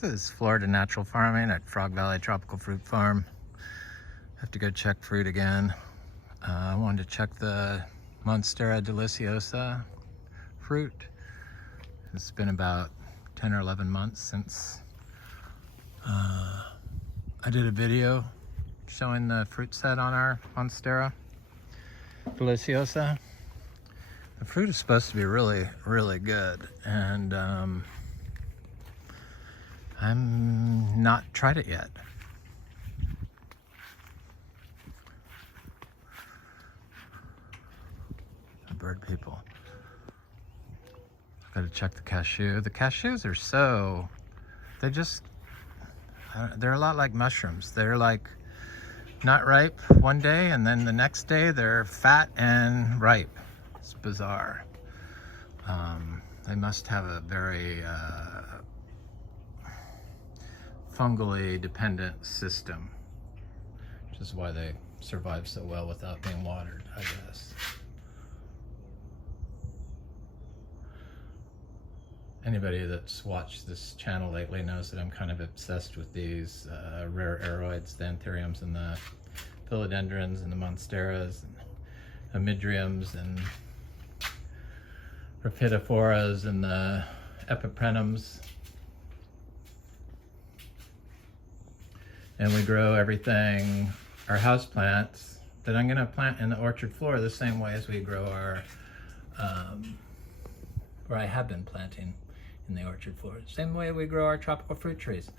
This is Florida Natural Farming at Frog Valley Tropical Fruit Farm. Have to go check fruit again. I wanted to check the Monstera deliciosa fruit. It's been about 10 or 11 months since I did a video showing the fruit set on our Monstera deliciosa. The fruit is supposed to be really, really good, and I'm not tried it yet. The bird people. Gotta check the cashew. The cashews are so, they're a lot like mushrooms. They're like not ripe one day and then the next day they're fat and ripe. It's bizarre. They must have a very fungally dependent system, which is why they survive so well without being watered, I guess. Anybody that's watched this channel lately knows that I'm kind of obsessed with these rare aroids, the anthuriums and the philodendrons and the monsteras and amidriums and rapidiphoras and the epiprenums. And we grow everything, our houseplants, that I'm gonna plant in the orchard floor the same way as we grow our, or I have been planting in the orchard floor. Same way we grow our tropical fruit trees,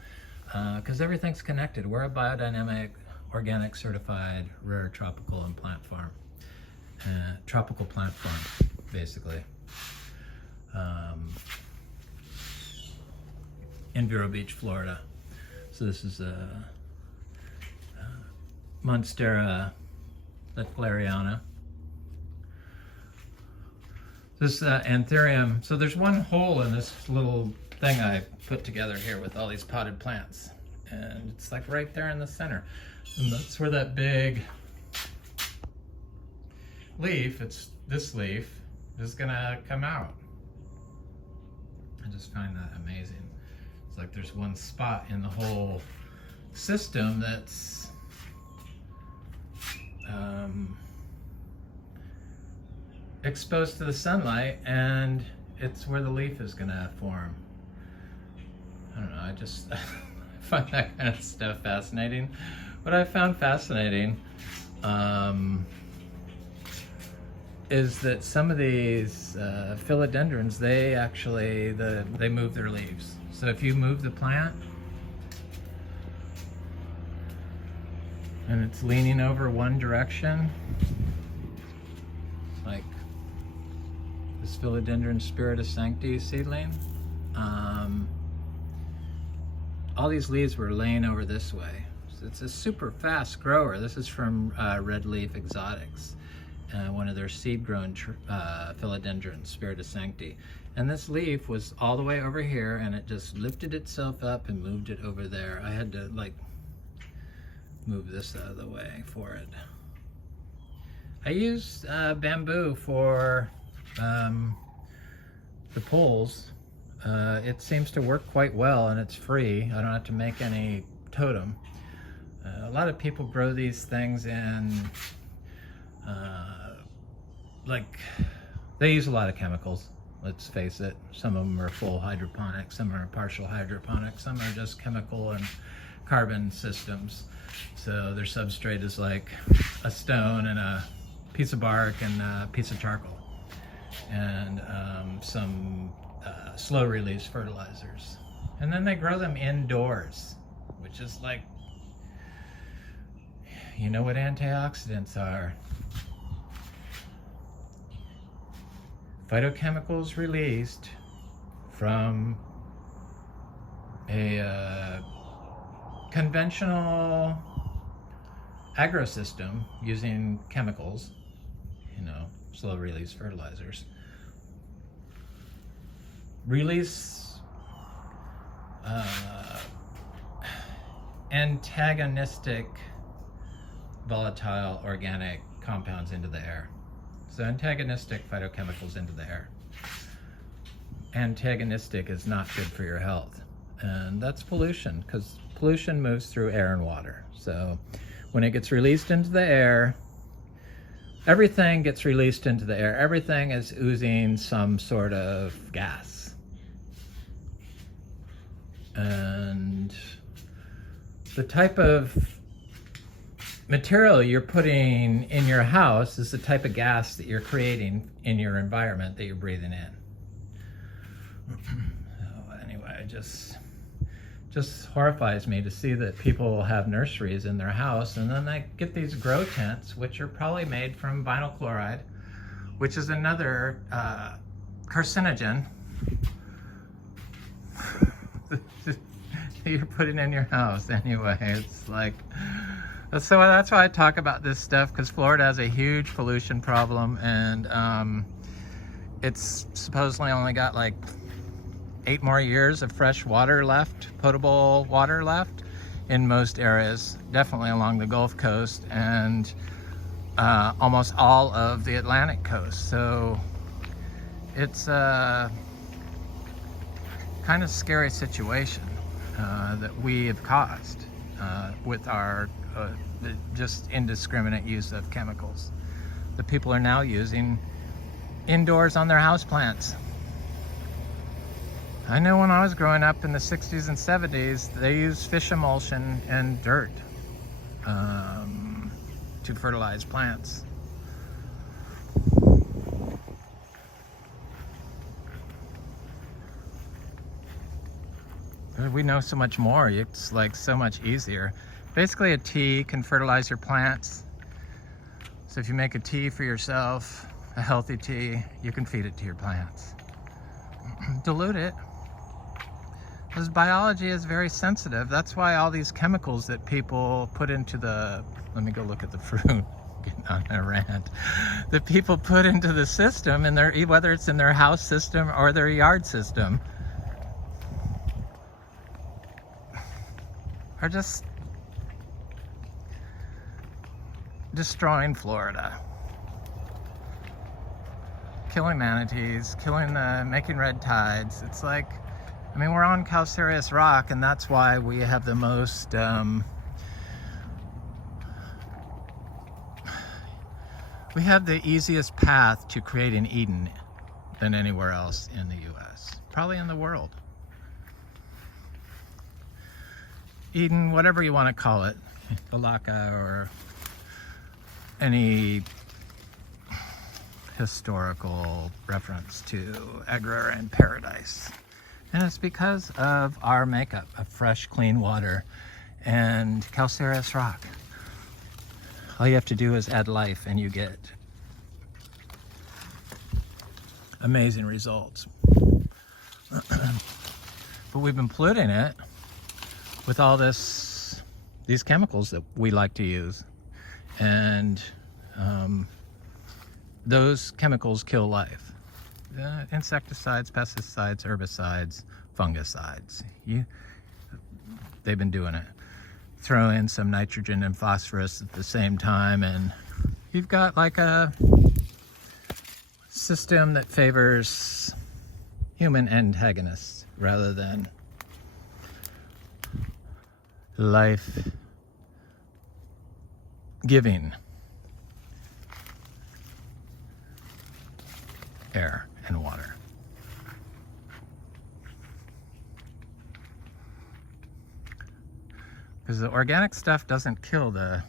because everything's connected. We're a biodynamic, organic certified, rare tropical and plant farm. Tropical plant farm, basically. In Vero Beach, Florida. So this is a Monstera lechleriana. This anthurium, so there's one hole in this little thing I put together here with all these potted plants, and it's like right there in the center, and that's where that big leaf, it's this leaf, is gonna come out. I just find that amazing. It's like there's one spot in the whole system that's exposed to the sunlight, and it's where the leaf is gonna form. I don't know, I just find that kind of stuff fascinating. What I found fascinating is that some of these philodendrons, they actually, they move their leaves. So if you move the plant and it's leaning over one direction, like this Philodendron spiritus Sancti seedling, all these leaves were laying over this way. So it's a super fast grower. This is from Redleaf Exotics, one of their seed-grown Philodendrons, spiritus Sancti. And this leaf was all the way over here, and it just lifted itself up and moved it over there. I had to like move this out of the way for it. I used bamboo for the poles. It seems to work quite well, and it's free. I don't have to make any totem. A lot of people grow these things in, like, they use a lot of chemicals, let's face it. Some of them are full hydroponic, some are partial hydroponic, some are just chemical and carbon systems. So their substrate is like a stone and a piece of bark and a piece of charcoal, and some slow release fertilizers. And then they grow them indoors, which is like, you know what antioxidants are. Phytochemicals released from a conventional agro-system using chemicals, you know, slow release fertilizers, release antagonistic volatile organic compounds into the air. So antagonistic phytochemicals into the air. Antagonistic is not good for your health. And that's pollution, because pollution moves through air and water. So when it gets released into the air, everything gets released into the air. Everything is oozing some sort of gas. And the type of material you're putting in your house is the type of gas that you're creating in your environment that you're breathing in. So anyway, it just horrifies me to see that people have nurseries in their house and then they get these grow tents, which are probably made from vinyl chloride, which is another carcinogen you're putting in your house. Anyway, it's like, so that's why I talk about this stuff, because Florida has a huge pollution problem, and it's supposedly only got like 8 more years of fresh water left, potable water left in most areas, definitely along the Gulf Coast and almost all of the Atlantic coast. So it's a kind of scary situation that we have caused with our just indiscriminate use of chemicals that people are now using indoors on their houseplants. I know when I was growing up in the 60s and 70s, they used fish emulsion and dirt to fertilize plants. We know so much more. It's like so much easier. Basically, a tea can fertilize your plants. So if you make a tea for yourself, a healthy tea, you can feed it to your plants. Dilute it. Because biology is very sensitive. That's why all these chemicals that people put into the, let me go look at the fruit, getting on a rant, that people put into the system, in their, whether it's in their house system or their yard system, are just destroying Florida. Killing manatees, making red tides. It's like, I mean, we're on calcareous rock, and that's why we have the most, we have the easiest path to creating Eden than anywhere else in the US, probably in the world. Eden, whatever you want to call it, Achacha or any historical reference to agrarian paradise. And it's because of our makeup of fresh, clean water and calcareous rock. All you have to do is add life and you get amazing results. But we've been polluting it with all these chemicals that we like to use. And those chemicals kill life. Insecticides, pesticides, herbicides, fungicides. They've been doing it. Throw in some nitrogen and phosphorus at the same time, and you've got like a system that favors human antagonists rather than life-giving air and water. Because the organic stuff doesn't kill the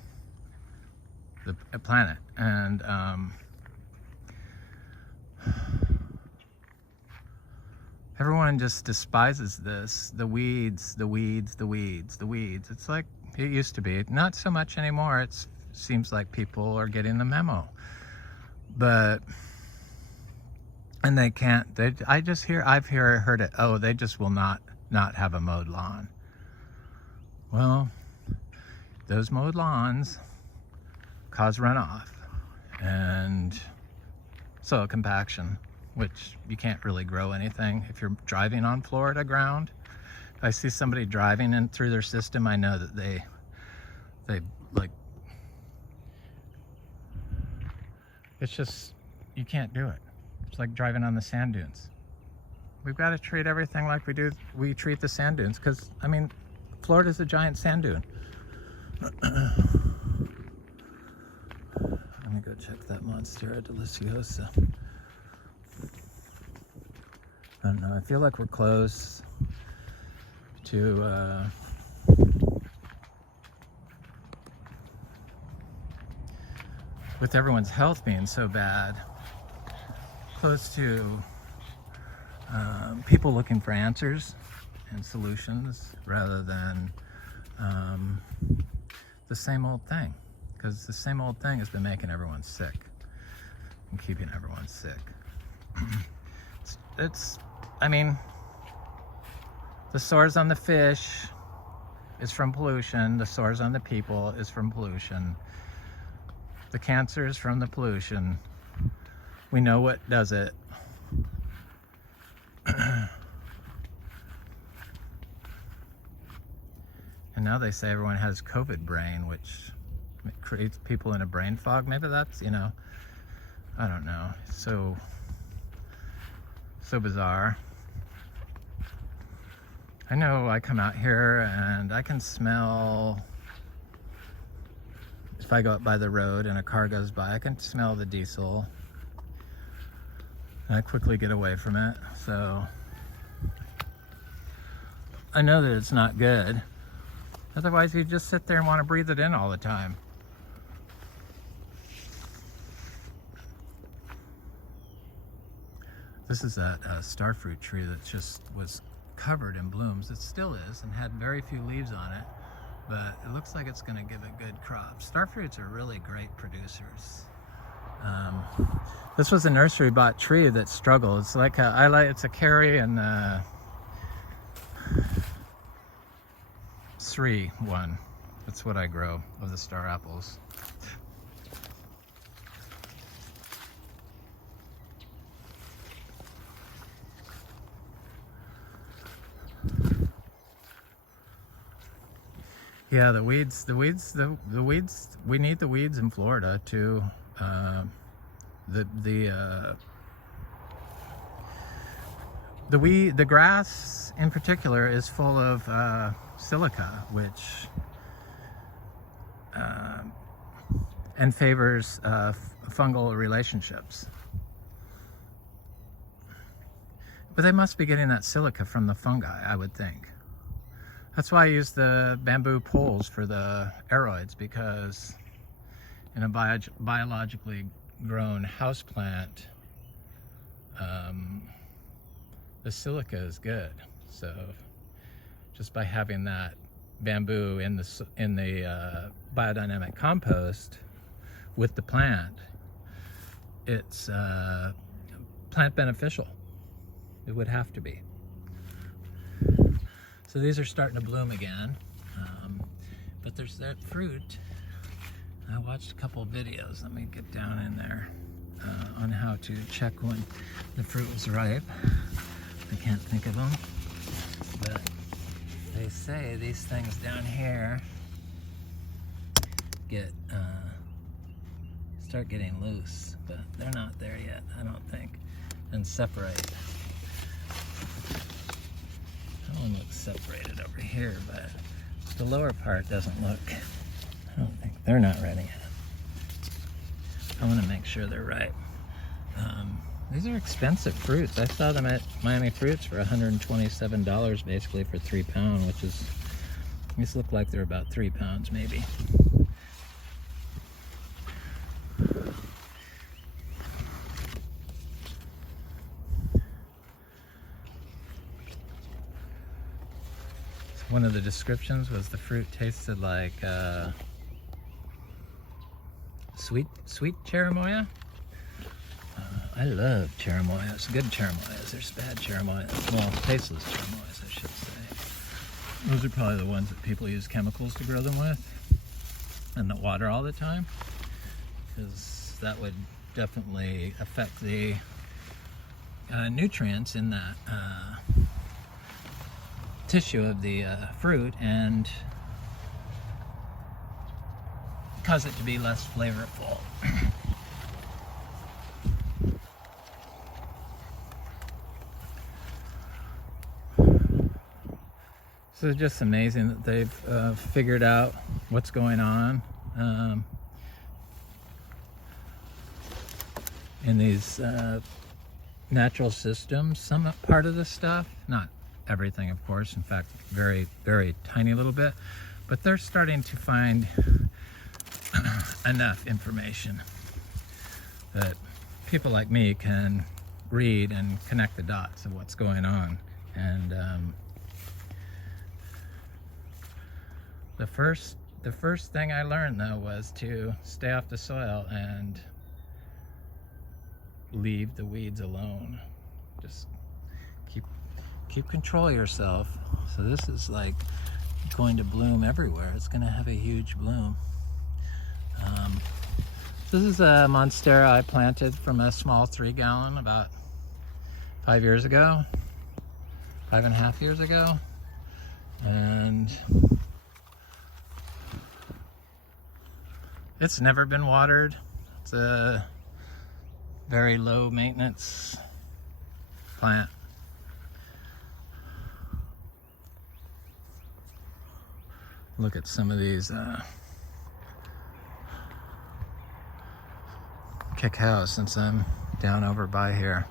planet, and everyone just despises this. The weeds, the weeds, the weeds, the weeds. It's like it used to be. Not so much anymore. It seems like people are getting the memo, but. And they can't, I've heard it, oh, they just will not have a mowed lawn. Well, those mowed lawns cause runoff and soil compaction, which you can't really grow anything. If you're driving on Florida ground, if I see somebody driving in through their system, I know that they like, it's just, you can't do it. It's like driving on the sand dunes. We've got to treat everything like we treat the sand dunes, because, I mean, Florida's a giant sand dune. Let me go check that Monstera deliciosa. I don't know, I feel like we're close to with everyone's health being so bad, close to people looking for answers and solutions rather than the same old thing, because the same old thing has been making everyone sick and keeping everyone sick. I mean, the sores on the fish is from pollution, the sores on the people is from pollution, the cancer is from the pollution. We know what does it. And now they say everyone has COVID brain, which creates people in a brain fog. Maybe that's, you know, I don't know. So bizarre. I know I come out here and I can smell, if I go up by the road and a car goes by, I can smell the diesel. And I quickly get away from it. So I know that it's not good. Otherwise, you just sit there and want to breathe it in all the time. This is that starfruit tree that just was covered in blooms. It still is, and had very few leaves on it, but it looks like it's going to give a good crop. Starfruits are really great producers. This was a nursery bought tree that struggled. It's like it's a Carrie and Sri one. That's what I grow of the star apples. Yeah, the weeds, we need the weeds in Florida to, the grass in particular is full of silica, which, and favors fungal relationships. But they must be getting that silica from the fungi, I would think. That's why I use the bamboo poles for the aroids, because in a biologically grown houseplant, the silica is good. So just by having that bamboo in the biodynamic compost with the plant, it's plant beneficial. It would have to be. So these are starting to bloom again, but there's that fruit. I watched a couple of videos. Let me get down in there on how to check when the fruit was ripe. I can't think of them, but they say these things down here start getting loose, but they're not there yet, I don't think, and separate. That one looks separated over here, but the lower part doesn't look, I don't think, they're not ready yet. I want to make sure they're ripe. These are expensive fruits. I saw them at Miami Fruits for $127 basically for 3 pounds, which is, these look like they're about 3 pounds maybe. One of the descriptions was the fruit tasted like sweet cherimoya. I love cherimoyas, good cherimoyas. There's bad cherimoyas, well, tasteless cherimoyas, I should say. Those are probably the ones that people use chemicals to grow them with, and that water all the time, because that would definitely affect the nutrients in that tissue of the fruit and cause it to be less flavorful. So it's just amazing that they've figured out what's going on in these natural systems. Some part of this stuff, not everything of course, in fact very, very tiny little bit, but they're starting to find enough information that people like me can read and connect the dots of what's going on. And the first thing I learned though was to stay off the soil and leave the weeds alone. Just keep control of yourself. So this is like going to bloom everywhere. It's going to have a huge bloom. This is a Monstera I planted from a small 3-gallon about 5 years ago, 5.5 years ago, and it's never been watered. It's a very low maintenance plant. Look at some of these cacao since I'm down over by here.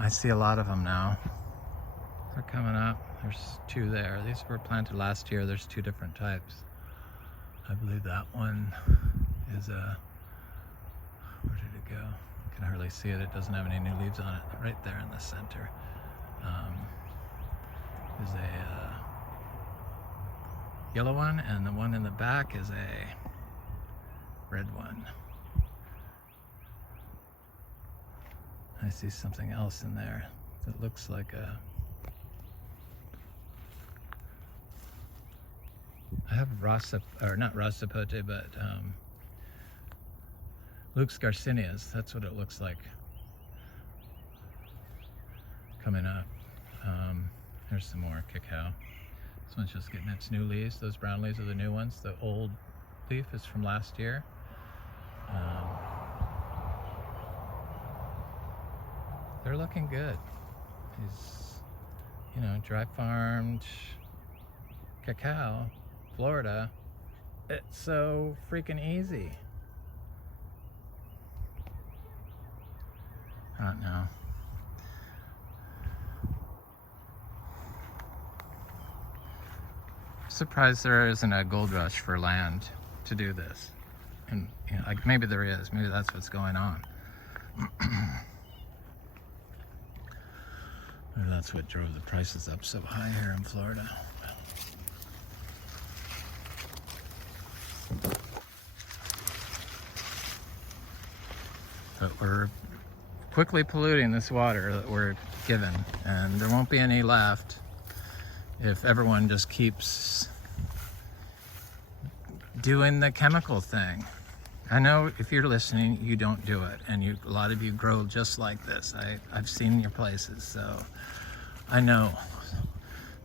I see a lot of them now. They're coming up. There's 2 there. These were planted last year. There's 2 different types. I believe that one is a, where did it go? I can hardly see it. It doesn't have any new leaves on it. Right there in the center is a yellow one, and the one in the back is a red one. I see something else in there that looks like a, I have Rasa, or not Rasapote, but Luke's Garcinias. That's what it looks like coming up. There's some more cacao. This one's just getting its new leaves. Those brown leaves are the new ones. The old leaf is from last year. They're looking good. These, you know, dry farmed cacao, Florida. It's so freaking easy. I don't know. I'm surprised there isn't a gold rush for land to do this. And you know, like maybe there is. Maybe that's what's going on. Maybe that's what drove the prices up so high here in Florida. But we're quickly polluting this water that we're given, and there won't be any left if everyone just keeps doing the chemical thing. I know if you're listening, you don't do it, and a lot of you grow just like this. I've seen your places, so I know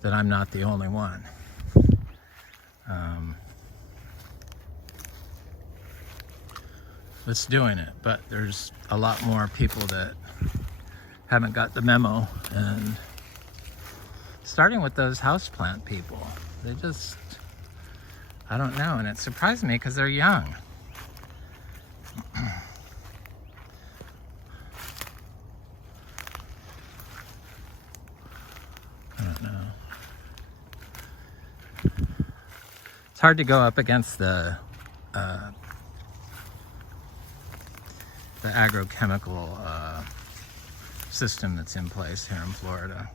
that I'm not the only one. That's doing it, but there's a lot more people that haven't got the memo, and starting with those houseplant people, they just, I don't know, and it surprised me because they're young. I don't know. It's hard to go up against the agrochemical system that's in place here in Florida.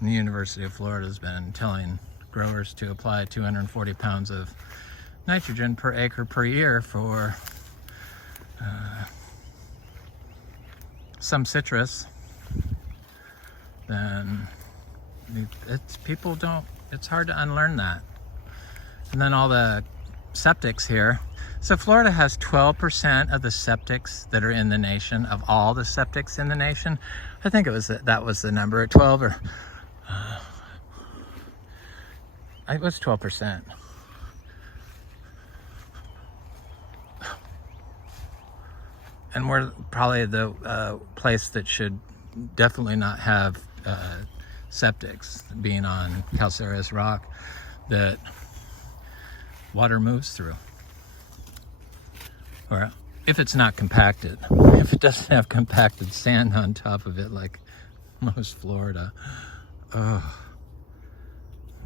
And the University of Florida has been telling growers to apply 240 pounds of nitrogen per acre per year for some citrus. Then people don't, it's hard to unlearn that. And then all the septics here. So Florida has 12% of the septics that are in the nation, of all the septics in the nation. I think it was that was the number, 12 or it was 12%. And we're probably the place that should definitely not have septics, being on calcareous rock that water moves through. Or if it's not compacted, if it doesn't have compacted sand on top of it like most Florida. Oh,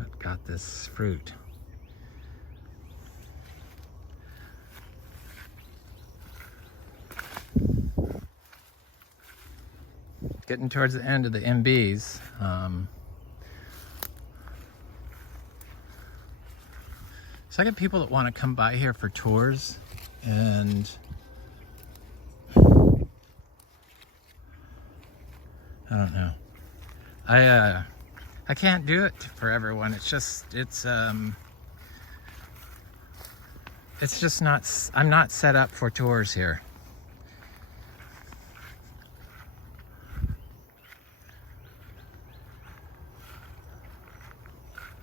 I've got this fruit. Getting towards the end of the Imbes. So I get people that want to come by here for tours, and I don't know. I can't do it for everyone. It's just not, I'm not set up for tours here.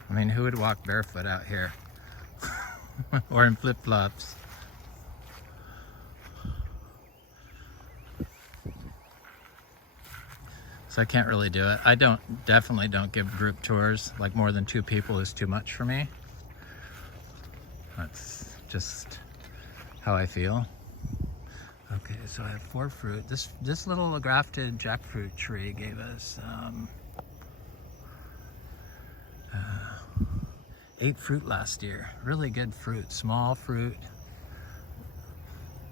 I mean, who would walk barefoot out here? Or in flip-flops? So I can't really do it. I definitely don't give group tours. Like, more than 2 people is too much for me. That's just how I feel. Okay, so I have 4 fruit. This little grafted jackfruit tree gave us 8 fruit last year. Really good fruit, small fruit.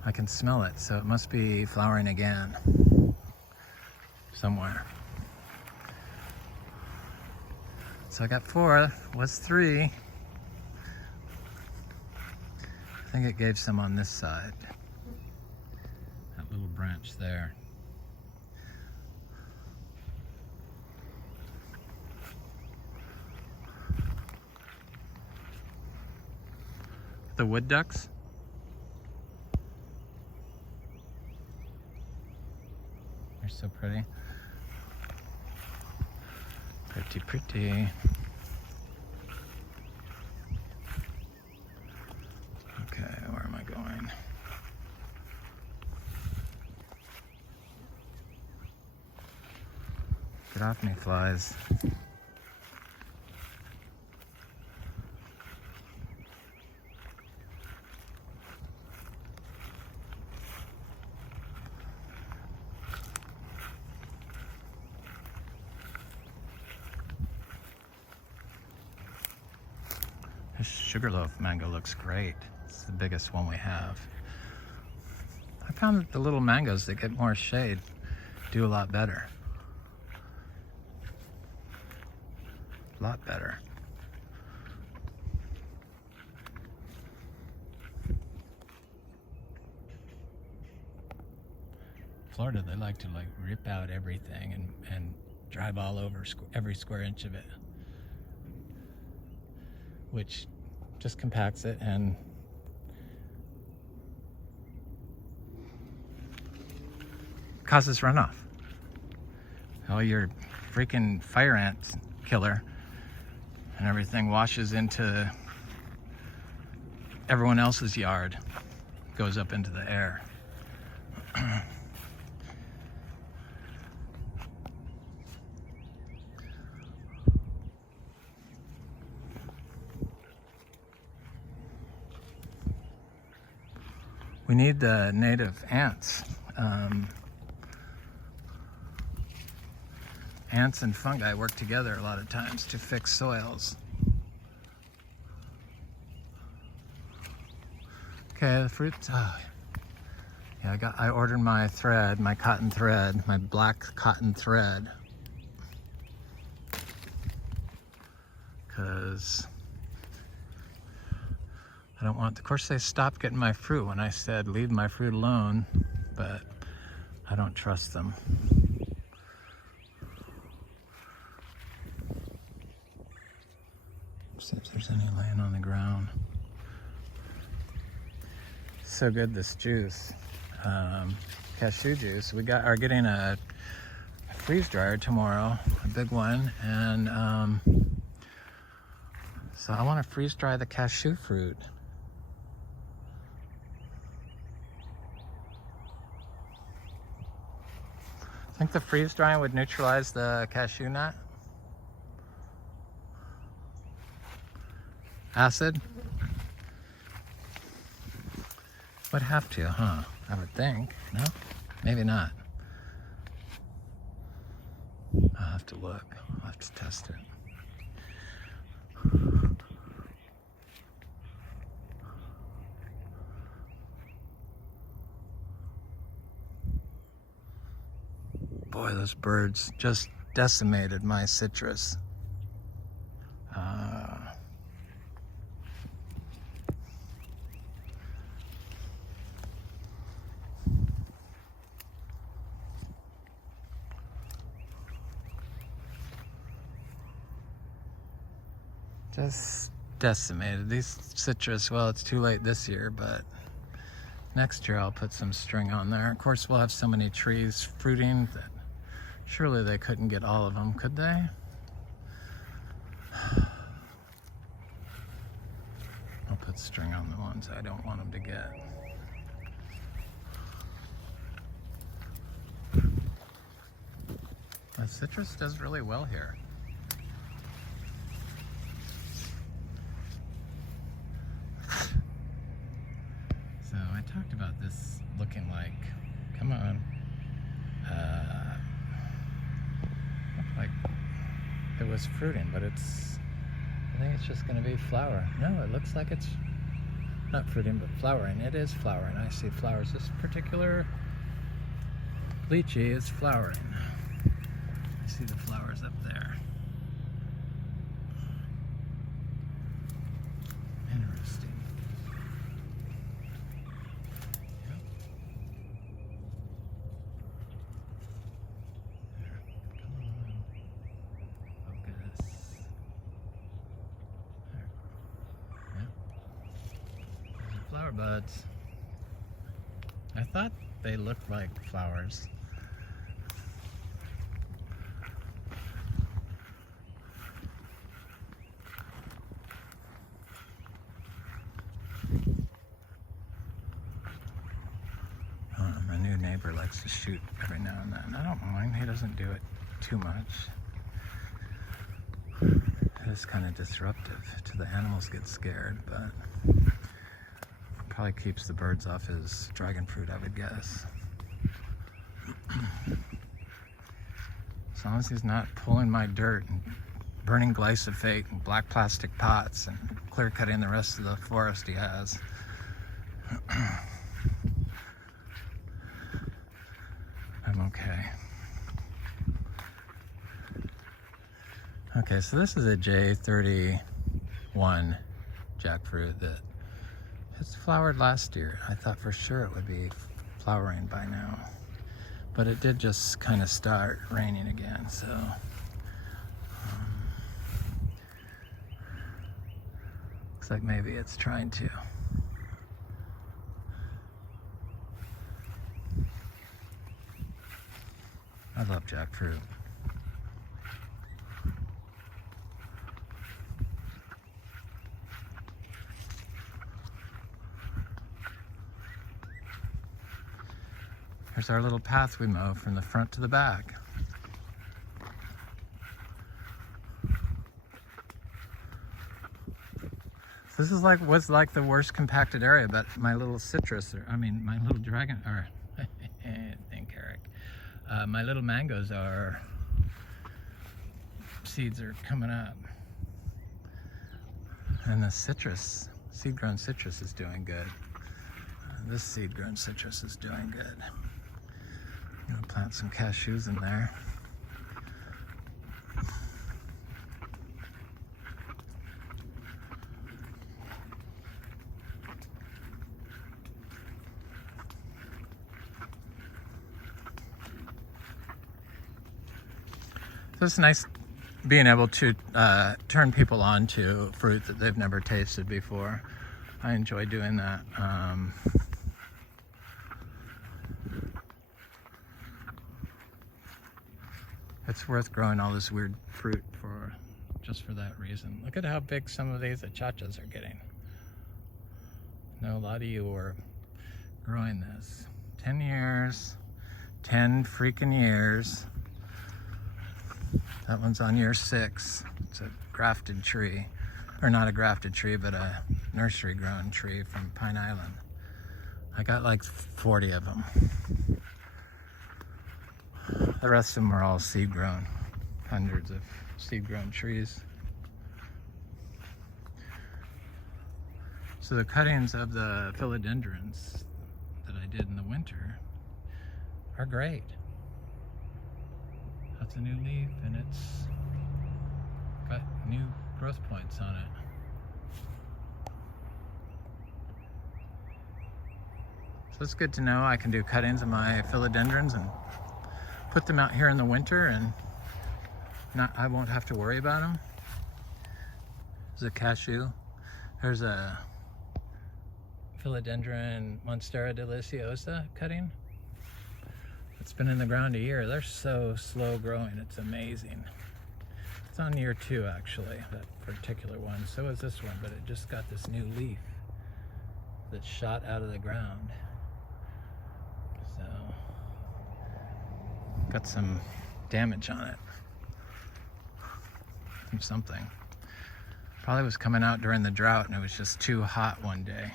I can smell it, so it must be flowering again somewhere. So I got 4, was 3. I think it gave some on this side. That little branch there. The wood ducks. They're so pretty. Pretty, pretty. Okay, where am I going? Get off me, flies. This sugarloaf mango looks great. It's the biggest one we have. I found that the little mangoes that get more shade do a lot better. A lot better. Florida, they like to rip out everything and drive all over every square inch of it, which just compacts it and causes runoff. All your freaking fire ant killer and everything washes into everyone else's yard, goes up into the air. We need the native ants. Ants and fungi work together a lot of times to fix soils. Okay, the fruits. Oh, yeah, I ordered my thread, my cotton thread, my black cotton thread, because I don't want. Of course, they stopped getting my fruit when I said leave my fruit alone, but I don't trust them. See if there's any laying on the ground. So good, this juice, cashew juice. We are getting a freeze dryer tomorrow, a big one, and so I want to freeze dry the cashew fruit. I think the freeze drying would neutralize the cashew nut. Acid? Would have to, huh? I would think. No? Maybe not. I'll have to look. I'll have to test it. Boy, those birds just decimated my citrus. Just decimated. These citrus, well, it's too late this year, but next year I'll put some string on there. Of course, we'll have so many trees fruiting that surely they couldn't get all of them, could they? I'll put string on the ones I don't want them to get. The citrus does really well here. So I talked about this looking like, come on, looked like it was fruiting, but it's, I think it's just going to be flower. No, it looks like it's not fruiting, but flowering. It is flowering. I see flowers. This particular lychee is flowering. I see the flowers up there. Interesting. Yep. There. Come on. Focus. There. Yep. Those are flower buds. I thought they looked like flowers. Neighbor likes to shoot every now and then. I don't mind. He doesn't do it too much. It is kind of disruptive to the animals get scared, but probably keeps the birds off his dragon fruit, I would guess. As long as he's not pulling my dirt and burning glyphosate and black plastic pots and clear cutting the rest of the forest he has. I'm okay. Okay, so this is a J31 jackfruit that it's flowered last year. I thought for sure it would be flowering by now, but it did just kind of start raining again, so looks like maybe it's trying to. I love jackfruit. Here's our little path we mow from the front to the back. This is like was like the worst compacted area, but my little citrus, my little dragon, or thank Eric. My little mangoes are, seeds are coming up. And the citrus, seed-grown citrus is doing good. This seed-grown citrus is doing good. I'm gonna plant some cashews in there. So it's nice being able to turn people on to fruit that they've never tasted before. I enjoy doing that. It's worth growing all this weird fruit for just for that reason. Look at how big some of these Achachas are getting. I know a lot of you are growing this. 10 years, 10 freaking years. That one's on year 6. It's a grafted tree. or not a grafted tree, but a nursery grown tree from Pine Island. I got like 40 of them. The rest of them are all seed grown, hundreds of seed grown trees. So the cuttings of the philodendrons that I did in the winter are great. That's a new leaf and it's got new growth points on it. So it's good to know I can do cuttings of my philodendrons and put them out here in the winter and I won't have to worry about them. There's a cashew. There's a Philodendron Monstera deliciosa cutting. It's been in the ground a year. They're so slow growing, it's amazing. It's on year 2 actually, that particular one. So is this one, but it just got this new leaf that shot out of the ground. So, got some damage on it from something. Probably was coming out during the drought and it was just too hot one day.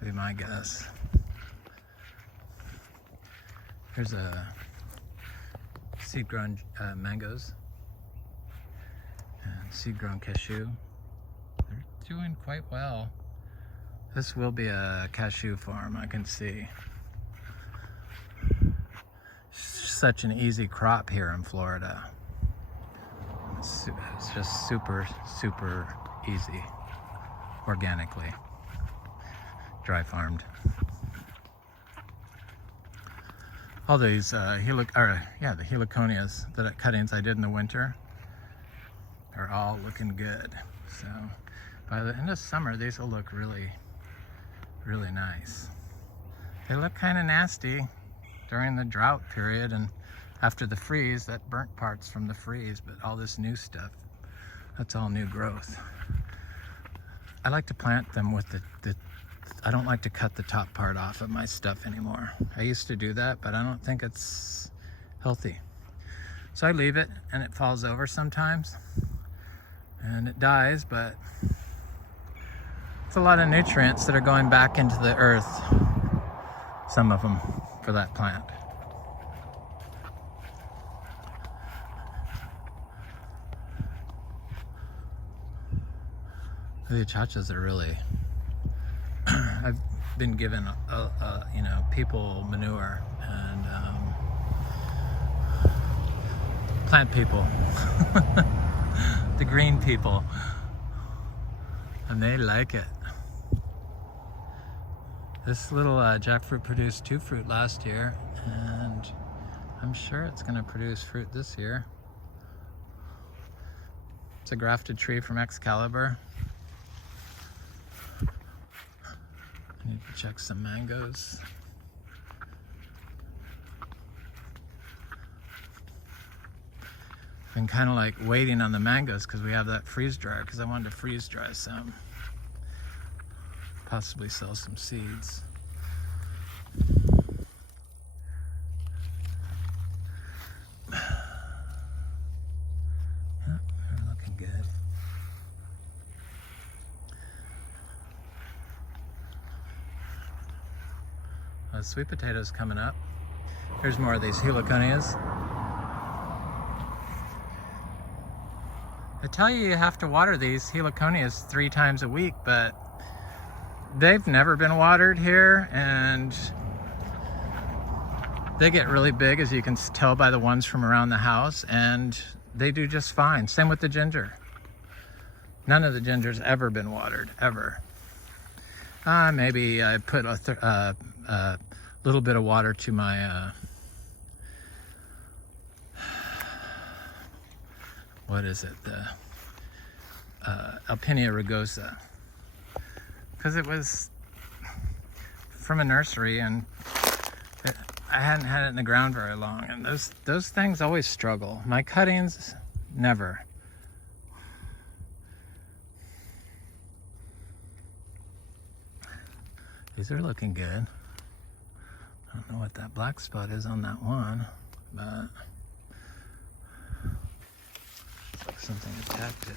Would be my guess. Here's a seed-grown mangoes and seed-grown cashew. They're doing quite well. This will be a cashew farm, I can see. Such an easy crop here in Florida. It's just super, super easy, organically, dry farmed. All these the heliconias, the cuttings I did in the winter, are all looking good. So by the end of summer, these will look really, really nice. They look kind of nasty during the drought period and after the freeze, that burnt parts from the freeze, but all this new stuff, that's all new growth. I like to plant them with I don't like to cut the top part off of my stuff anymore. I used to do that, but I don't think it's healthy. So I leave it and it falls over sometimes and it dies, but it's a lot of nutrients that are going back into the earth, some of them, for that plant. The Achachas are really, I've been given people manure and plant people, the green people, and they like it. This little jackfruit produced 2 fruit last year, and I'm sure it's going to produce fruit this year. It's a grafted tree from Excalibur. I need to check some mangoes. Been kind of like waiting on the mangoes because we have that freeze dryer, because I wanted to freeze dry some. Possibly sell some seeds. Yeah, they're looking good. Sweet potatoes coming up. Here's more of these heliconias. I tell you, you have to water these heliconias 3 times a week, but they've never been watered here, and they get really big, as you can tell by the ones from around the house, and they do just fine. Same with the ginger. None of the ginger's ever been watered, ever. Maybe I put a little bit of water to my what is it, the Alpinia rugosa, because it was from a nursery and I hadn't had it in the ground very long, and those things always struggle. My cuttings, never. These are looking good. I don't know what that black spot is on that one, but it's like something attacked it.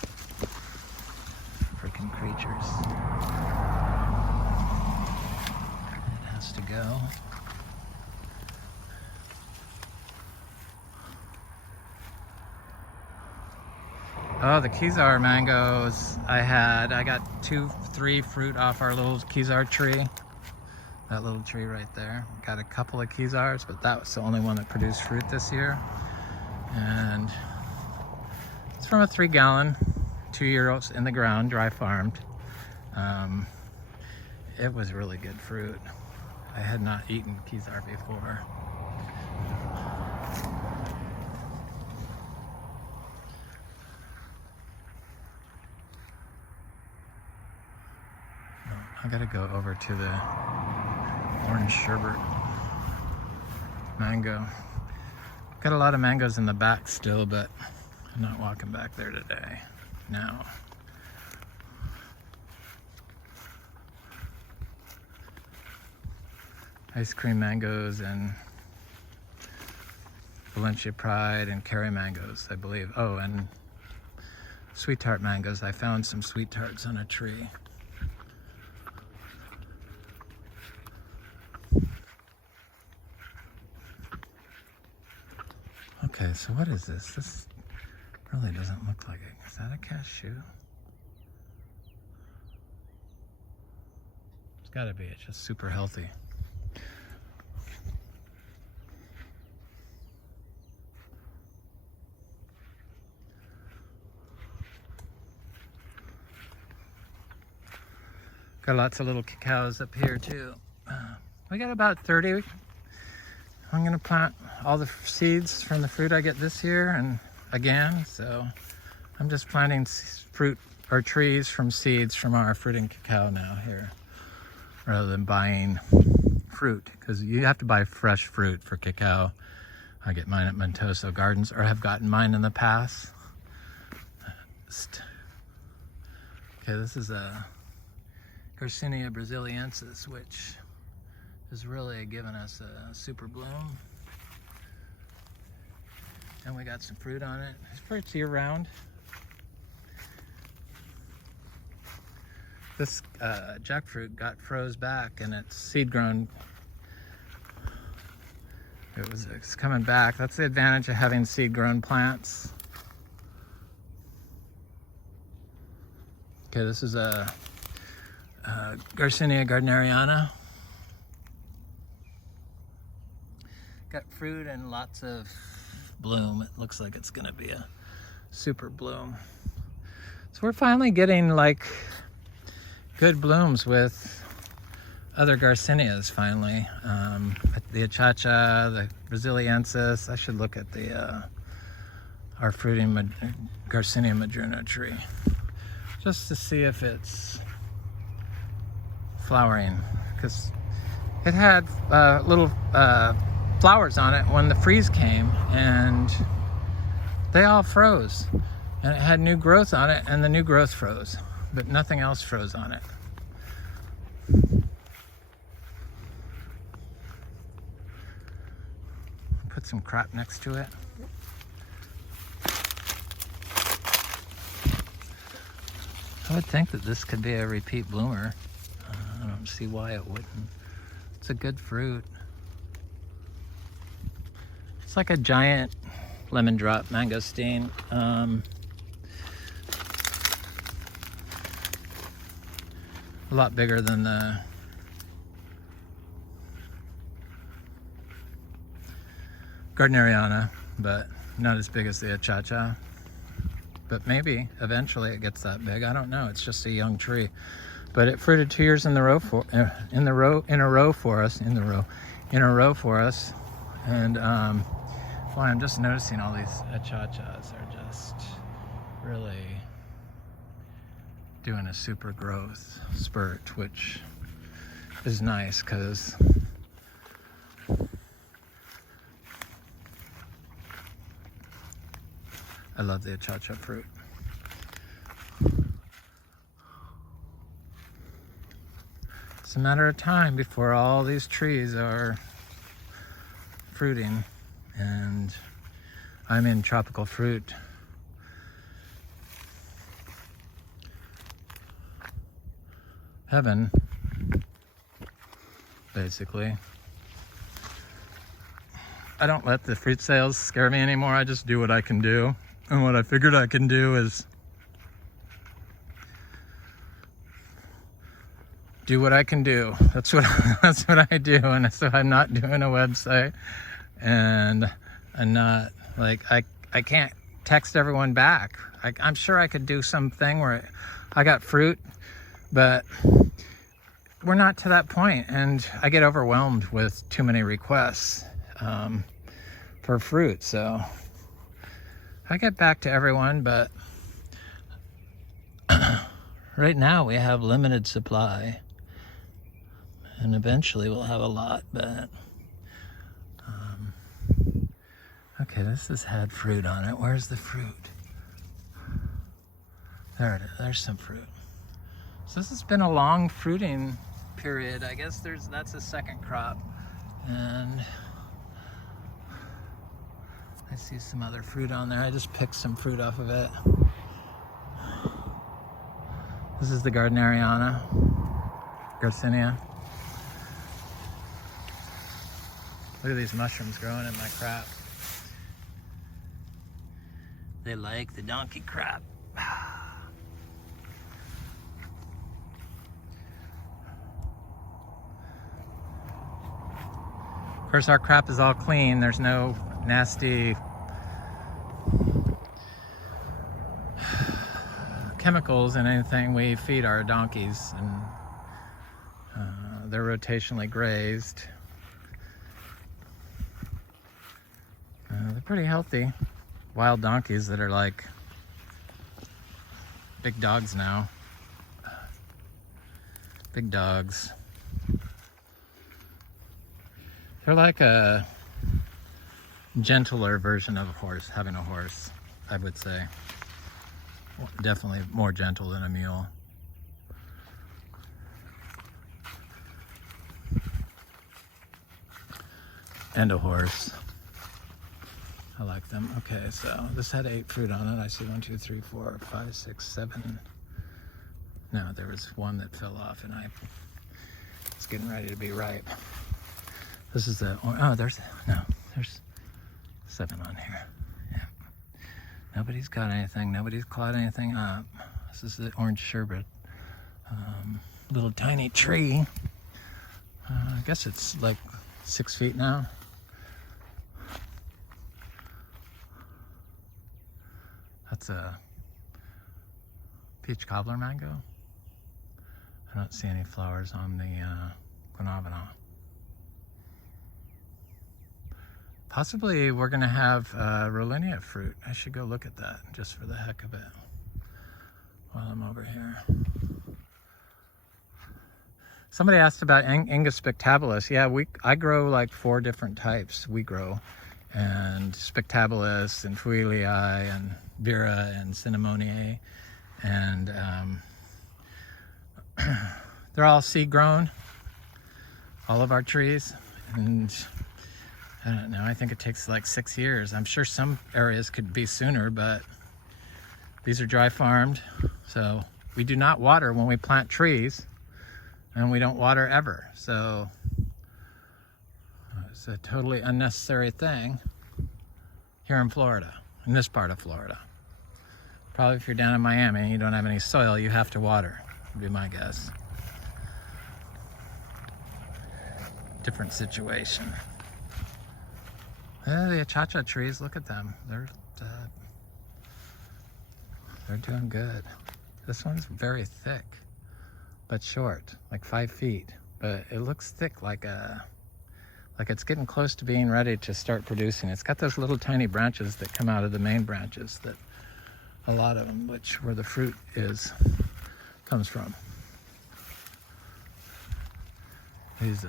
Oh, the Kizar mangoes I got 3 fruit off our little Kizar tree. That little tree right there. Got a couple of Kizars, but that was the only one that produced fruit this year. And it's from a 3-gallon, 2-year-olds in the ground, dry farmed. It was really good fruit. I had not eaten Kizar before. I gotta go over to the orange sherbet mango. Got a lot of mangoes in the back still, but I'm not walking back there today. No. Ice cream mangoes and Valencia Pride and Kerry mangoes, I believe. Oh, and sweet tart mangoes. I found some sweet tarts on a tree. Okay, so what is this? This really doesn't look like it. Is that a cashew? It's gotta be. It's just super healthy. Got lots of little cacaos up here too. We got about 30. I'm gonna plant all the seeds from the fruit I get this year and again, so I'm just planting fruit or trees from seeds from our fruit and cacao now here, rather than buying fruit, because you have to buy fresh fruit for cacao. I get mine at Montoso Gardens, or have gotten mine in the past. Okay, this is a Garcinia brasiliensis, which has really given us a super bloom. And we got some fruit on it. It's year round. This jackfruit got froze back and it's seed grown. It's coming back. That's the advantage of having seed grown plants. Okay, this is a Garcinia gardneriana. Got fruit and lots of bloom. It looks like it's gonna be a super bloom. So we're finally getting like good blooms with other Garcinias finally. The Achacha, the brasiliensis. I should look at the our fruiting Garcinia madrona tree just to see if it's flowering, because it had little flowers on it when the freeze came and they all froze, and it had new growth on it and the new growth froze, but nothing else froze on it. Put some crap next to it. I would think that this could be a repeat bloomer. I don't see why it wouldn't. It's a good fruit. It's like a giant lemon drop mangosteen. A lot bigger than the Gardneriana, but not as big as the Achacha. But maybe eventually it gets that big. I don't know. It's just a young tree. But it fruited 2 years in a row for us. And well, I'm just noticing all these Achachas are just really doing a super growth spurt, which is nice because I love the Achacha fruit. It's a matter of time before all these trees are fruiting, and I'm in tropical fruit heaven, basically. I don't let the fruit sales scare me anymore. I just do what I can do. And what I figured I can do is do what I can do. That's what that's what I do. And so I'm not doing a website, and I'm not like I can't text everyone back. I'm sure I could do something where I got fruit, but we're not to that point, and I get overwhelmed with too many requests for fruit. So I get back to everyone, but right now we have limited supply, and eventually we'll have a lot. But okay, this has had fruit on it. Where's the fruit? There it is. There's some fruit. So this has been a long fruiting period. I guess that's a second crop, and I see some other fruit on there. I just picked some fruit off of it. This is the Gardneriana, Garcinia. Look at these mushrooms growing in my crop. They like the donkey crop. Of course, our crop is all clean. There's no nasty chemicals in anything we feed our donkeys, and they're rotationally grazed. They're pretty healthy. Wild donkeys that are like big dogs now. Big dogs. They're like a gentler version of a horse, having a horse, I would say. Definitely more gentle than a mule. And a horse. I like them. Okay, so this had 8 fruit on it. I see 1, 2, 3, 4, 5, 6, 7. No, there was one that fell off, and it's getting ready to be ripe. This is the, oh, there's 7 on here. Yeah. Nobody's got anything. Nobody's clawed anything up. This is the orange sherbet. Little tiny tree. I guess it's like 6 feet now. That's a peach cobbler mango. I don't see any flowers on the guanabana. Possibly we're gonna have Rollinia fruit. I should go look at that just for the heck of it while I'm over here. Somebody asked about Inge spectabilis. Yeah, I grow like 4 different types. We grow, and spectabilis and fuilii and vera and cinnamoniae, and they're all seed grown. All of our trees, and I don't know, I think it takes like 6 years. I'm sure some areas could be sooner, but these are dry farmed. So we do not water when we plant trees, and we don't water ever. So it's a totally unnecessary thing here in Florida, in this part of Florida. Probably if you're down in Miami and you don't have any soil, you have to water, would be my guess. Different situation. The Achacha trees, look at them. They're doing good. This one's very thick, but short, like 5 feet. But it looks thick, like it's getting close to being ready to start producing. It's got those little tiny branches that come out of the main branches, that a lot of them, where the fruit comes from. These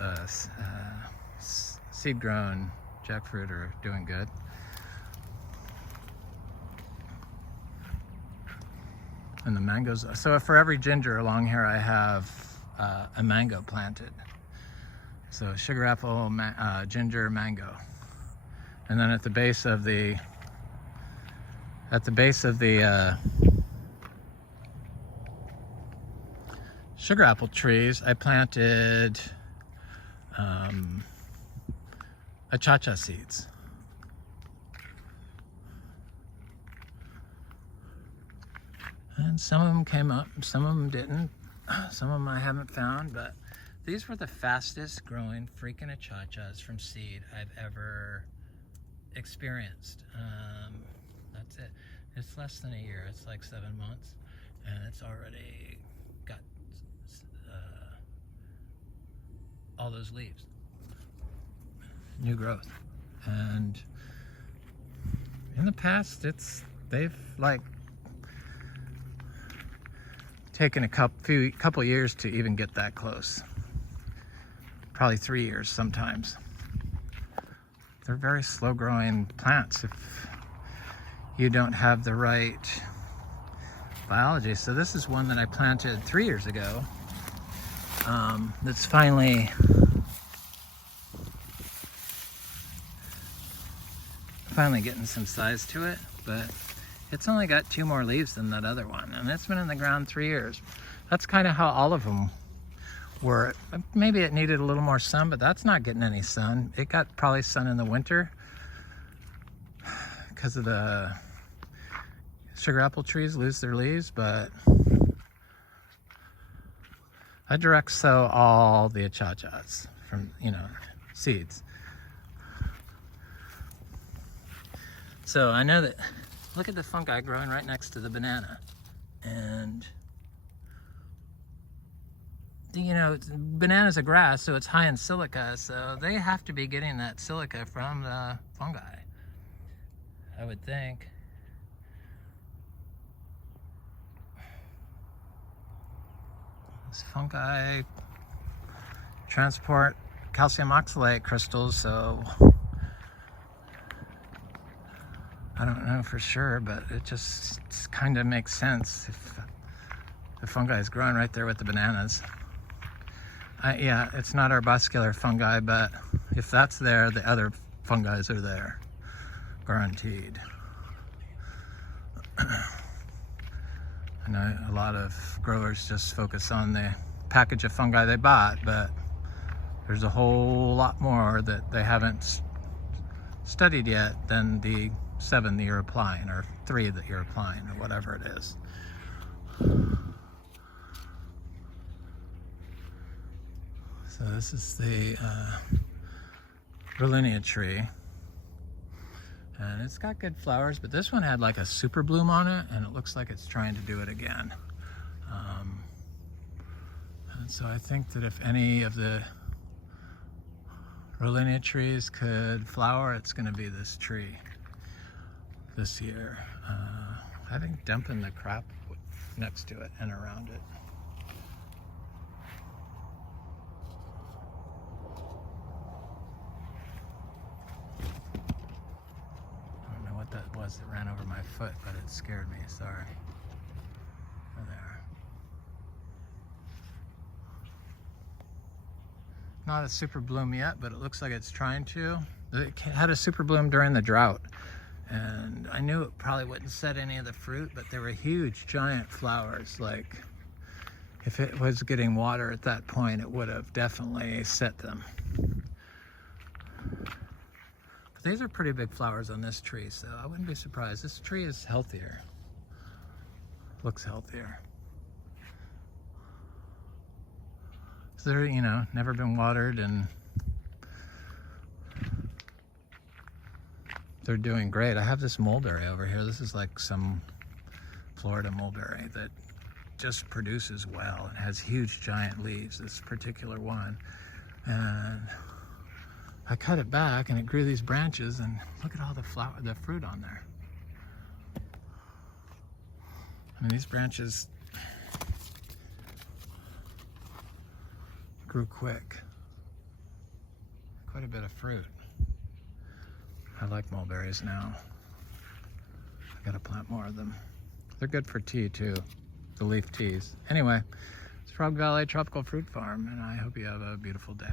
seed-grown jackfruit are doing good. And the mangoes, so for every ginger along here I have a mango planted. So sugar apple, ginger, mango. And then at the base of the sugar apple trees, I planted Achacha seeds. And some of them came up, some of them didn't. Some of them I haven't found, but these were the fastest growing freaking Achachas from seed I've ever experienced. That's it. It's less than a year. It's like 7 months, and it's already got all those leaves. New growth. And in the past, they've like taken a couple years to even get that close. Probably 3 years sometimes. They're very slow growing plants if you don't have the right biology. So this is one that I planted 3 years ago. That's finally getting some size to it, but it's only got 2 more leaves than that other one, and it's been in the ground 3 years. That's kind of how all of them were. Maybe it needed a little more sun, but that's not getting any sun. It got probably sun in the winter because of the sugar apple trees lose their leaves, but I direct sow all the Achachas from, seeds. So I know that, look at the fungi growing right next to the banana. And, banana's a grass, so it's high in silica, so they have to be getting that silica from the fungi, I would think. This fungi transport calcium oxalate crystals, so I don't know for sure, but it just kind of makes sense if the fungi is growing right there with the bananas. Yeah, it's not arbuscular fungi, but if that's there, the other fungi are there, guaranteed. I know a lot of growers just focus on the package of fungi they bought, but there's a whole lot more that they haven't studied yet than the 7 that you're applying, or 3 that you're applying, or whatever it is. So this is the Rollinia tree, and it's got good flowers, but this one had like a super bloom on it, and it looks like it's trying to do it again. And so I think that if any of the Rollinia trees could flower, it's going to be this tree this year. I think dumping the crap next to it and around it. I don't know what that was that ran over my foot, but it scared me, sorry. There. Not a super bloom yet, but it looks like it's trying to. It had a super bloom during the drought, and I knew it probably wouldn't set any of the fruit, but there were huge giant flowers. Like if it was getting water at that point, it would have definitely set them. But these are pretty big flowers on this tree, so I wouldn't be surprised. This tree is healthier, looks healthier. They're, never been watered, and they're doing great. I have this mulberry over here. This is like some Florida mulberry that just produces well and has huge giant leaves, this particular one. And I cut it back and it grew these branches, and look at all the fruit on there. I mean, these branches grew quick. Quite a bit of fruit. I like mulberries now. I gotta plant more of them. They're good for tea too, the leaf teas. Anyway, it's Frog Valley Tropical Fruit Farm, and I hope you have a beautiful day.